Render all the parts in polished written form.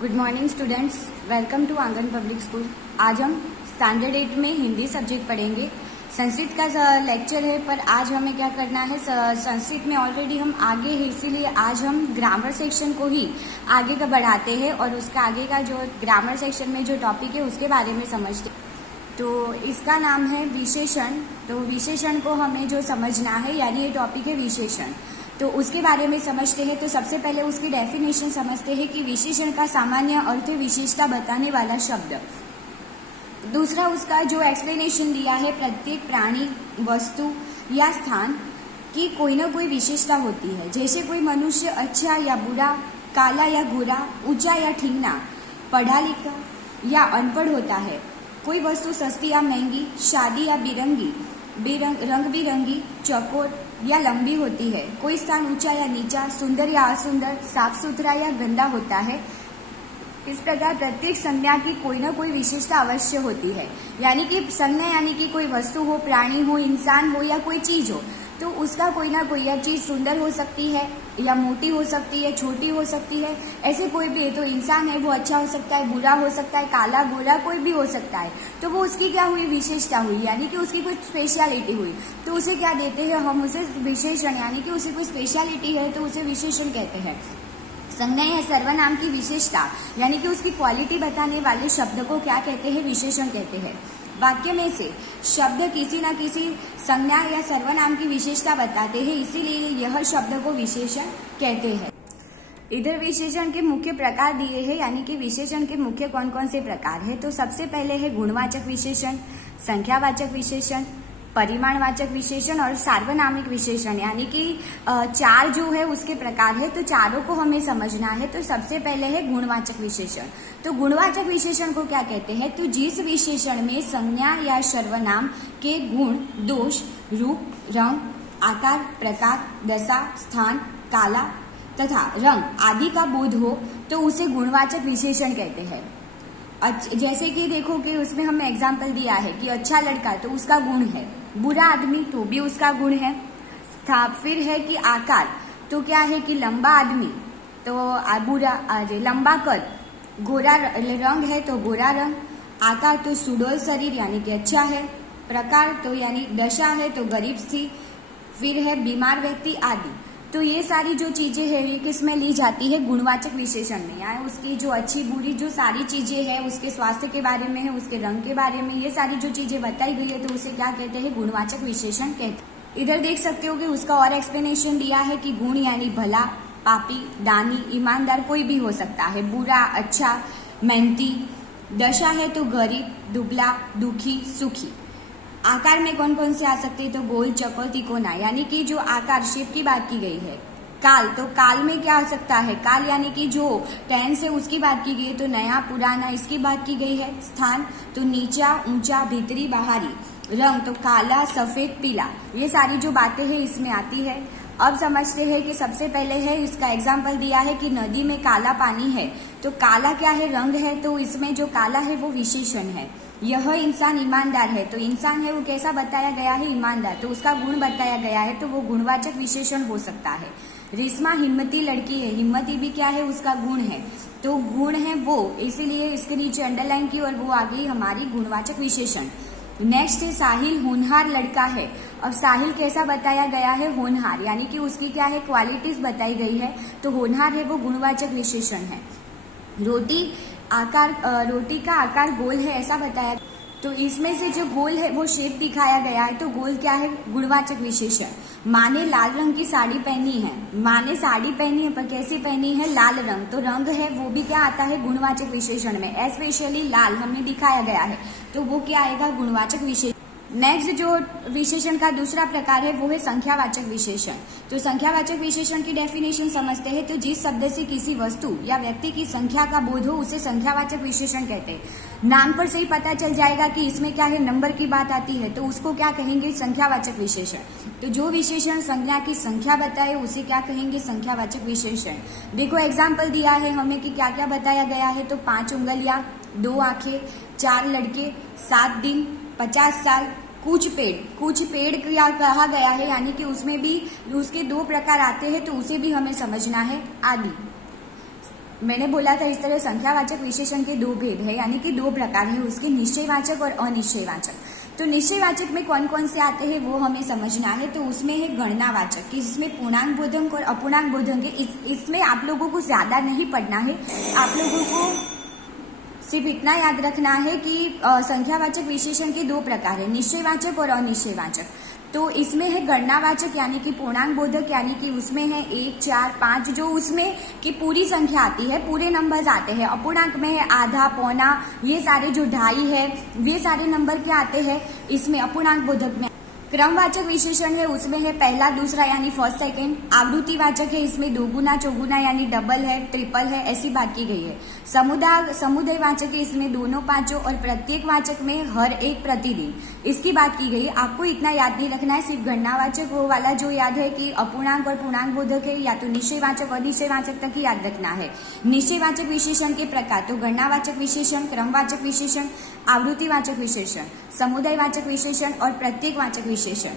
Good morning students, welcome to Aangan public school. आज हम standard 8 में हिंदी सब्जेक्ट पढ़ेंगे। संस्कृत का लेक्चर है, पर आज हमें क्या करना है, संस्कृत में ऑलरेडी हम आगे हैं, इसीलिए आज हम ग्रामर सेक्शन को ही आगे का बढ़ाते हैं और उसका आगे का जो ग्रामर सेक्शन में जो टॉपिक है उसके बारे में समझते हैं। तो इसका नाम है विशेषण। तो विशेषण को हमें जो समझना है, यानी ये टॉपिक है विशेषण, तो उसके बारे में समझते हैं। तो सबसे पहले उसकी डेफिनेशन समझते हैं कि विशेषण का सामान्य अर्थ विशेषता बताने वाला शब्द। दूसरा उसका जो एक्सप्लेनेशन दिया है, प्रत्येक प्राणी, वस्तु या स्थान की कोई ना कोई विशेषता होती है। जैसे कोई मनुष्य अच्छा या बुरा, काला या गोरा, ऊंचा या ठीकना, पढ़ा लिखा या अनपढ़ होता है। कोई वस्तु सस्ती या महंगी, शादी या रंग बिरंगी, चौकोर या लंबी होती है। कोई स्थान ऊंचा या नीचा, सुंदर या असुंदर, साफ सुथरा या गंदा होता है। इस प्रकार प्रत्येक संज्ञा की कोई ना कोई विशेषता अवश्य होती है। यानी कि संज्ञा यानी कि कोई वस्तु हो, प्राणी हो, इंसान हो या कोई चीज हो, तो उसका कोई ना कोई, यह चीज सुंदर हो सकती है या मोटी हो सकती है, छोटी हो सकती है, ऐसे कोई भी है। तो इंसान है वो अच्छा हो सकता है, बुरा हो सकता है, काला गोरा कोई भी हो सकता है। तो वो उसकी क्या हुई, विशेषता हुई, यानी कि उसकी कोई स्पेशलिटी हुई। तो उसे क्या देते हैं हम, उसे विशेषण, यानी कि उसे कोई स्पेशलिटी है तो उसे विशेषण कहते हैं। संज्ञा या सर्वनाम की विशेषता यानी कि उसकी क्वालिटी बताने वाले शब्द को क्या कहते हैं, विशेषण कहते हैं। वाक्य में से शब्द किसी न किसी संज्ञा या सर्वनाम की विशेषता बताते हैं, इसीलिए यह शब्द को विशेषण कहते हैं। इधर विशेषण के मुख्य प्रकार दिए हैं, यानी कि विशेषण के मुख्य कौन कौन से प्रकार है। तो सबसे पहले है गुणवाचक विशेषण, संख्यावाचक विशेषण, परिमाणवाचक विशेषण और सार्वनामिक विशेषण, यानी कि चार जो है उसके प्रकार है। तो चारों को हमें समझना है। तो सबसे पहले है गुणवाचक विशेषण। तो गुणवाचक विशेषण को क्या कहते हैं, तो जिस विशेषण में संज्ञा या सर्वनाम के गुण, दोष, रूप, रंग, आकार, प्रकार, दशा, स्थान, काला तथा रंग आदि का बोध हो, तो उसे गुणवाचक विशेषण कहते हैं। जैसे कि देखो कि उसमें हमने एग्जाम्पल दिया है कि अच्छा लड़का, तो उसका गुण है। बुरा आदमी, तो भी उसका गुण है। फिर है कि आकार, तो क्या है कि लंबा आदमी, तो बुरा, लंबा कद, गोरा रंग है तो गोरा रंग, आकार तो सुडौल शरीर यानी कि अच्छा है, प्रकार तो यानी दशा है तो गरीब स्थिति, फिर है बीमार व्यक्ति आदि। तो ये सारी जो चीजें है ये किसमें ली जाती है, गुणवाचक विशेषण में। यानी उसकी जो अच्छी बुरी जो सारी चीजें हैं, उसके स्वास्थ्य के बारे में है, उसके रंग के बारे में, ये सारी जो चीजें बताई गई है, तो उसे क्या कहते हैं, गुणवाचक विशेषण कहते हैं। इधर देख सकते हो कि उसका और एक्सप्लेनेशन दिया है कि गुण यानी भला, पापी, दानी, ईमानदार कोई भी हो सकता है, बुरा, अच्छा, मेहनती, दशा है तो गरीब, दुबला, दुखी, सुखी। आकार में कौन कौन से आ सकते हैं, तो गोल, चौकोर, तिकोना, यानी कि जो आकार शेप की बात की गई है। काल, तो काल में क्या आ सकता है, काल यानी कि जो टेंस है उसकी बात की गई है, तो नया, पुराना, इसकी बात की गई है। स्थान, तो नीचा, ऊंचा, भीतरी, बाहरी। रंग, तो काला, सफेद, पीला, ये सारी जो बातें हैं इसमें आती है। अब समझते हैं कि सबसे पहले है, इसका एग्जाम्पल दिया है कि नदी में काला पानी है, तो काला क्या है, रंग है, तो इसमें जो काला है वो विशेषण है। यह इंसान ईमानदार है, तो इंसान है वो कैसा बताया गया है, ईमानदार, तो उसका गुण बताया गया है, तो वो गुणवाचक विशेषण हो सकता है। रेशमा हिम्मती लड़की है, हिम्मती भी क्या है, उसका गुण है, तो गुण है वो, इसीलिए इसके नीचे अंडरलाइन की और वो आ गई हमारी गुणवाचक विशेषण। नेक्स्ट है साहिल होनहार लड़का है। अब साहिल कैसा बताया गया है, होनहार, यानी कि उसकी क्या है, क्वालिटीज बताई गई है, तो होनहार है वो गुणवाचक विशेषण है। रोटी का आकार गोल है ऐसा बताया, तो इसमें से जो गोल है वो शेप दिखाया गया है, तो गोल क्या है, गुणवाचक विशेषण। माँ ने लाल रंग की साड़ी पहनी है, माँ ने साड़ी पहनी है पर कैसी पहनी है, लाल रंग, तो रंग है वो भी क्या आता है, गुणवाचक विशेषण में। स्पेशली लाल हमें दिखाया गया है, तो वो क्या आएगा, गुणवाचक विशेषण। नेक्स्ट जो विशेषण का दूसरा प्रकार है वो है संख्यावाचक विशेषण। तो संख्यावाचक विशेषण की डेफिनेशन समझते हैं। तो जिस शब्द से किसी वस्तु या व्यक्ति की संख्या का बोध हो उसे संख्यावाचक विशेषण कहते हैं। नाम पर से ही पता चल जाएगा कि इसमें क्या है, नंबर की बात आती है, तो उसको क्या कहेंगे, संख्यावाचक विशेषण। तो जो विशेषण संज्ञा की संख्या बताए उसे क्या कहेंगे, संख्यावाचक विशेषण। देखो एग्जाम्पल दिया है हमें कि क्या क्या बताया गया है, तो 5 उंगलियां, 2 आंखें, 4 लड़के, 7 दिन, 50 साल, कुछ पेड़ क्या कहा गया है, यानी कि उसमें भी उसके 2 प्रकार आते हैं, तो उसे भी हमें समझना है, आदि। मैंने बोला था इस तरह संख्यावाचक विशेषण के दो भेद है, यानी कि दो प्रकार है उसके, निश्चयवाचक और अनिश्चयवाचक। तो निश्चयवाचक में कौन कौन से आते हैं वो हमें समझना है। तो उसमें है गणनावाचक, कि जिसमें पूर्णांक बोधक और अपूर्णांक बोधक है। इसमें आप लोगों को ज्यादा नहीं पढ़ना है, आप लोगों को सिर्फ इतना याद रखना है कि संख्यावाचक विशेषण के दो प्रकार है, निश्चयवाचक और अनिश्चयवाचक। तो इसमें है गणनावाचक यानी कि पूर्णांक बोधक, यानी कि उसमें है 1, 4, 5 जो उसमें की पूरी संख्या आती है, पूरे नंबर्स आते हैं। अपूर्णांक में है आधा, पौना, ये सारे जो 2.5 है, ये सारे नंबर क्या आते हैं इसमें अपूर्णांक बोधक में। क्रमवाचक विशेषण है उसमें है पहला, दूसरा यानी फर्स्ट, सेकंड। आवृत्तिवाचक है इसमें दोगुना, चौगुना यानी डबल है, ट्रिपल है, ऐसी बात की गई है। समुदायवाचक है इसमें दोनों, पांचों, और प्रत्येक वाचक में हर एक, प्रतिदिन, इसकी बात की गई है। आपको इतना याद नहीं रखना है, सिर्फ गणनावाचक वो वाला जो याद है कि अपूर्णांक और पूर्णांक बोधक है, या तो निश्चयवाचक और अनिश्चयवाचक तक ही याद रखना है। निश्चयवाचक विशेषण के प्रकार तो गणनावाचक विशेषण, क्रमवाचक विशेषण, आवृत्तिवाचक विशेषण, समुदायवाचक विशेषण और प्रत्येक विशेषण।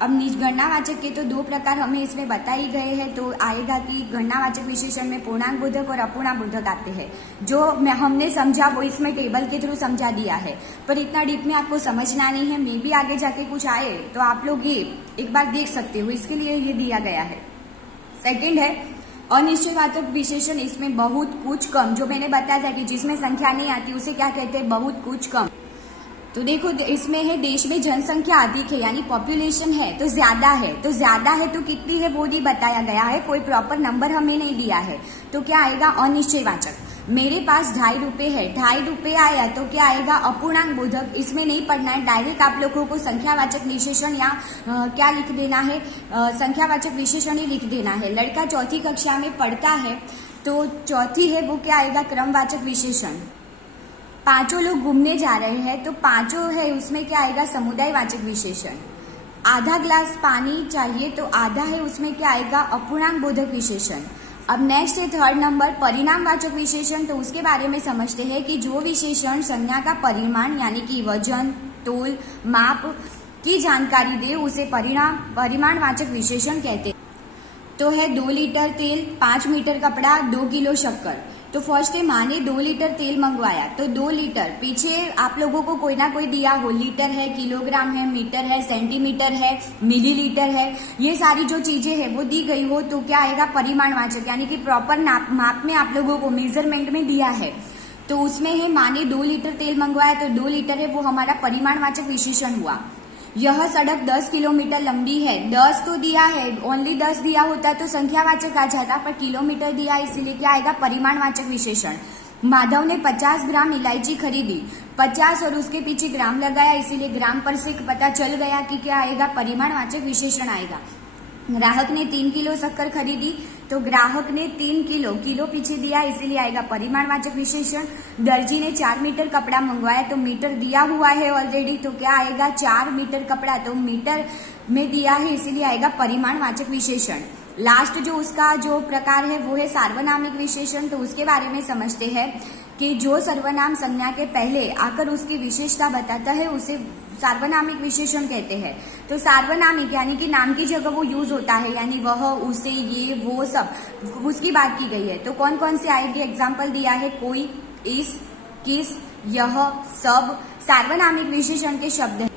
अब गणनावाचक के तो दो प्रकार हमें इसमें बताए गए हैं। तो आएगा कि गणनावाचक विशेषण में पूर्णांक बोधक और अपूर्णांक बोधक आते हैं। जो हमने समझा वो इसमें टेबल के थ्रू समझा दिया है, पर इतना डीप में आपको समझना नहीं है। मे भी आगे जाके कुछ आए तो आप लोग ये एक बार देख सकते हो, इसके लिए ये दिया गया है। सेकेंड है अनिश्चयवाचक विशेषण, इसमें बहुत कुछ कम, जो मैंने बताया था कि जिसमें संख्या नहीं आती उसे क्या कहते हैं, बहुत कुछ कम। तो देखो इसमें है देश में जनसंख्या अधिक है, यानी पॉपुलेशन है तो ज्यादा है, तो ज्यादा है तो कितनी है वो नहीं बताया गया है, कोई प्रॉपर नंबर हमें नहीं दिया है। तो क्या आएगा अनिश्चयवाचक। मेरे पास 2.5 रुपए है, 2.5 रुपए आया तो क्या आएगा अपूर्णांक बोधक। इसमें नहीं पढ़ना है, डायरेक्ट आप लोगों को संख्यावाचक विशेषण या क्या लिख देना है, संख्यावाचक विशेषण ही लिख देना है। लड़का चौथी कक्षा में पढ़ता है तो चौथी है वो क्या आएगा क्रमवाचक विशेषण। पांचों लोग घूमने जा रहे हैं तो पांचों है उसमें क्या आएगा समुदायवाचक विशेषण। आधा ग्लास पानी चाहिए तो आधा है उसमें क्या आएगा अपूर्णांक बोधक विशेषण। अब नेक्स्ट है थर्ड नंबर परिणामवाचक विशेषण। तो उसके बारे में समझते हैं कि जो विशेषण संज्ञा का परिमाण यानी कि वजन, तोल, माप की जानकारी दे उसे परिमाणवाचक विशेषण कहते हैं। तो है 2 लीटर तेल, 5 मीटर कपड़ा, 2 किलो शक्कर। तो फर्स्ट है माँ ने 2 लीटर तेल मंगवाया तो 2 लीटर, पीछे आप लोगों को कोई ना कोई दिया हो, लीटर है, किलोग्राम है, मीटर है, सेंटीमीटर है, मिलीलीटर है, ये सारी जो चीजें है वो दी गई हो तो क्या आएगा परिमाणवाचक, यानी कि प्रॉपर माप में आप लोगों को मेजरमेंट में दिया है। तो उसमें है माँ ने 2 लीटर तेल मंगवाया तो 2 लीटर है वो हमारा परिमाणवाचक विशेषण हुआ। यह सड़क 10 किलोमीटर लंबी है, 10 तो दिया है, ओनली 10 दिया होता तो संख्यावाचक आ जाता, पर किलोमीटर दिया इसीलिए क्या आएगा परिमाणवाचक विशेषण। माधव ने 50 ग्राम इलायची खरीदी, 50 और उसके पीछे ग्राम लगाया इसीलिए ग्राम पर से पता चल गया कि क्या आएगा परिमाणवाचक विशेषण आएगा। ग्राहक ने 3 किलो शक्कर खरीदी तो ग्राहक ने 3 किलो पीछे दिया इसीलिए आएगा परिमाणवाचक विशेषण। दर्जी ने 4 मीटर कपड़ा मंगवाया तो मीटर दिया हुआ है ऑलरेडी तो क्या आएगा 4 मीटर कपड़ा, तो मीटर में दिया है इसीलिए आएगा परिमाणवाचक विशेषण। लास्ट जो उसका जो प्रकार है वो है सार्वनामिक विशेषण। तो उसके बारे में समझते हैं कि जो सर्वनाम संज्ञा के पहले आकर उसकी विशेषता बताता है उसे सार्वनामिक विशेषण कहते हैं। तो सार्वनामिक यानी कि नाम की जगह वो यूज होता है, यानी वह, उसे, ये, वो सब, उसकी बात की गई है। तो कौन कौन से आएंगे एग्जाम्पल दिया है, कोई, इस, किस, यह, सब सार्वनामिक विशेषण के शब्द है।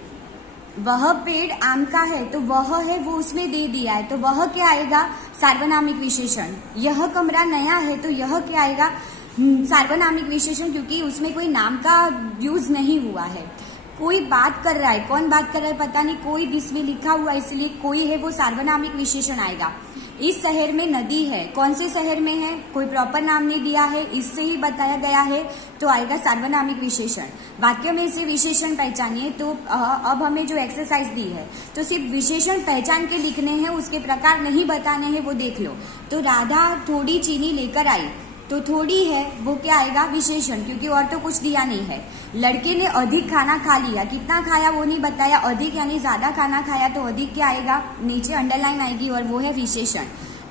वह पेड़ आम का है तो वह है वो उसने दे दिया है तो वह क्या आएगा सार्वनामिक विशेषण। यह कमरा नया है तो यह क्या आएगा सार्वनामिक विशेषण, क्योंकि उसमें कोई नाम का यूज नहीं हुआ है। कोई बात कर रहा है, कौन बात कर रहा है पता नहीं, कोई जिसमें लिखा हुआ इसलिए कोई है वो सार्वनामिक विशेषण आएगा। इस शहर में नदी है, कौन से शहर में है, कोई प्रॉपर नाम नहीं दिया है, इससे ही बताया गया है तो आएगा सार्वनामिक विशेषण। वाक्य में से विशेषण पहचानिए। तो अब हमें जो एक्सरसाइज दी है तो सिर्फ विशेषण पहचान के लिखने हैं, उसके प्रकार नहीं बताने हैं, वो देख लो। तो राधा थोड़ी चीनी लेकर आई तो थोड़ी है वो क्या आएगा विशेषण, क्योंकि और तो कुछ दिया नहीं है। लड़के ने अधिक खाना खा लिया, कितना खाया वो नहीं बताया, अधिक यानी ज्यादा खाना खाया तो अधिक क्या आएगा नीचे अंडरलाइन आएगी और वो है विशेषण।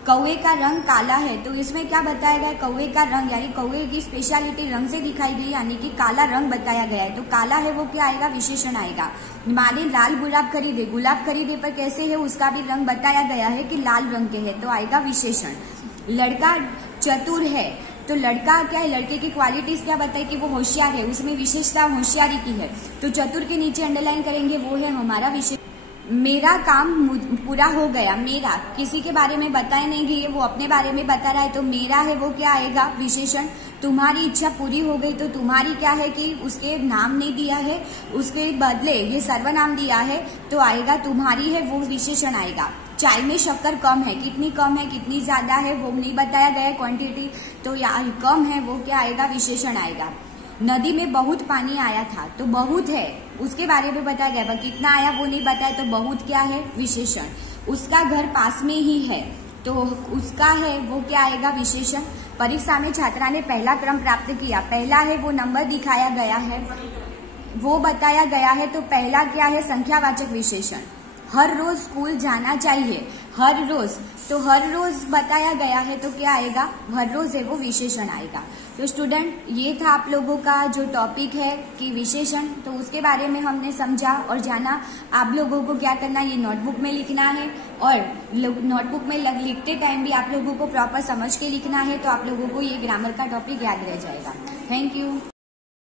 कौवे का रंग काला है तो इसमें क्या बताया गया, कौवे का रंग यानी कौवे की स्पेशलिटी रंग से दिखाई गई यानी कि काला रंग बताया गया है तो काला है वो क्या आएगा विशेषण आएगा। माँ ने लाल गुलाब खरीदे, गुलाब खरीदे पर कैसे है उसका भी रंग बताया गया है कि लाल रंग के है तो आएगा विशेषण। लड़का चतुर है तो लड़का क्या है, लड़के की क्वालिटीज क्या बताए कि वो होशियार है, उसमें विशेषता होशियारी की है। तो चतुर के नीचे अंडरलाइन करेंगे, वो है हमारा विशेष। मेरा काम पूरा हो गया, मेरा किसी के बारे में बताया नहीं गई, वो अपने बारे में बता रहा है, तो मेरा है वो क्या आएगा, विशेषण। तुम्हारी इच्छा पूरी हो गई, तो तुम्हारी क्या है कि उसके नाम नहीं दिया है, उसके बदले ये सर्वनाम दिया है, तो आएगा तुम्हारी है वो विशेषण आएगा। चाय में शक्कर कम है, कितनी कम है, कितनी ज्यादा है वो नहीं बताया गया क्वांटिटी, तो यहाँ कम है वो क्या आएगा, विशेषण आएगा। नदी में बहुत पानी आया था, तो बहुत है उसके बारे में बताया गया, कितना आया वो नहीं बताया, तो बहुत क्या है, विशेषण। उसका घर पास में ही है, तो उसका है वो क्या आएगा, विशेषण। परीक्षा में छात्रा ने पहला क्रम प्राप्त किया, पहला है वो नंबर दिखाया गया है, वो बताया गया है, तो पहला क्या है, संख्यावाचक विशेषण। हर रोज स्कूल जाना चाहिए, हर रोज, तो हर रोज बताया गया है, तो क्या आएगा, हर रोज है वो विशेषण आएगा। तो स्टूडेंट ये था आप लोगों का जो टॉपिक है कि विशेषण, तो उसके बारे में हमने समझा और जाना। आप लोगों को क्या करना, ये नोटबुक में लिखना है, और नोटबुक में लिखते टाइम भी आप लोगों को प्रॉपर समझ के लिखना है, तो आप लोगों को ये ग्रामर का टॉपिक याद रह जाएगा। Thank you.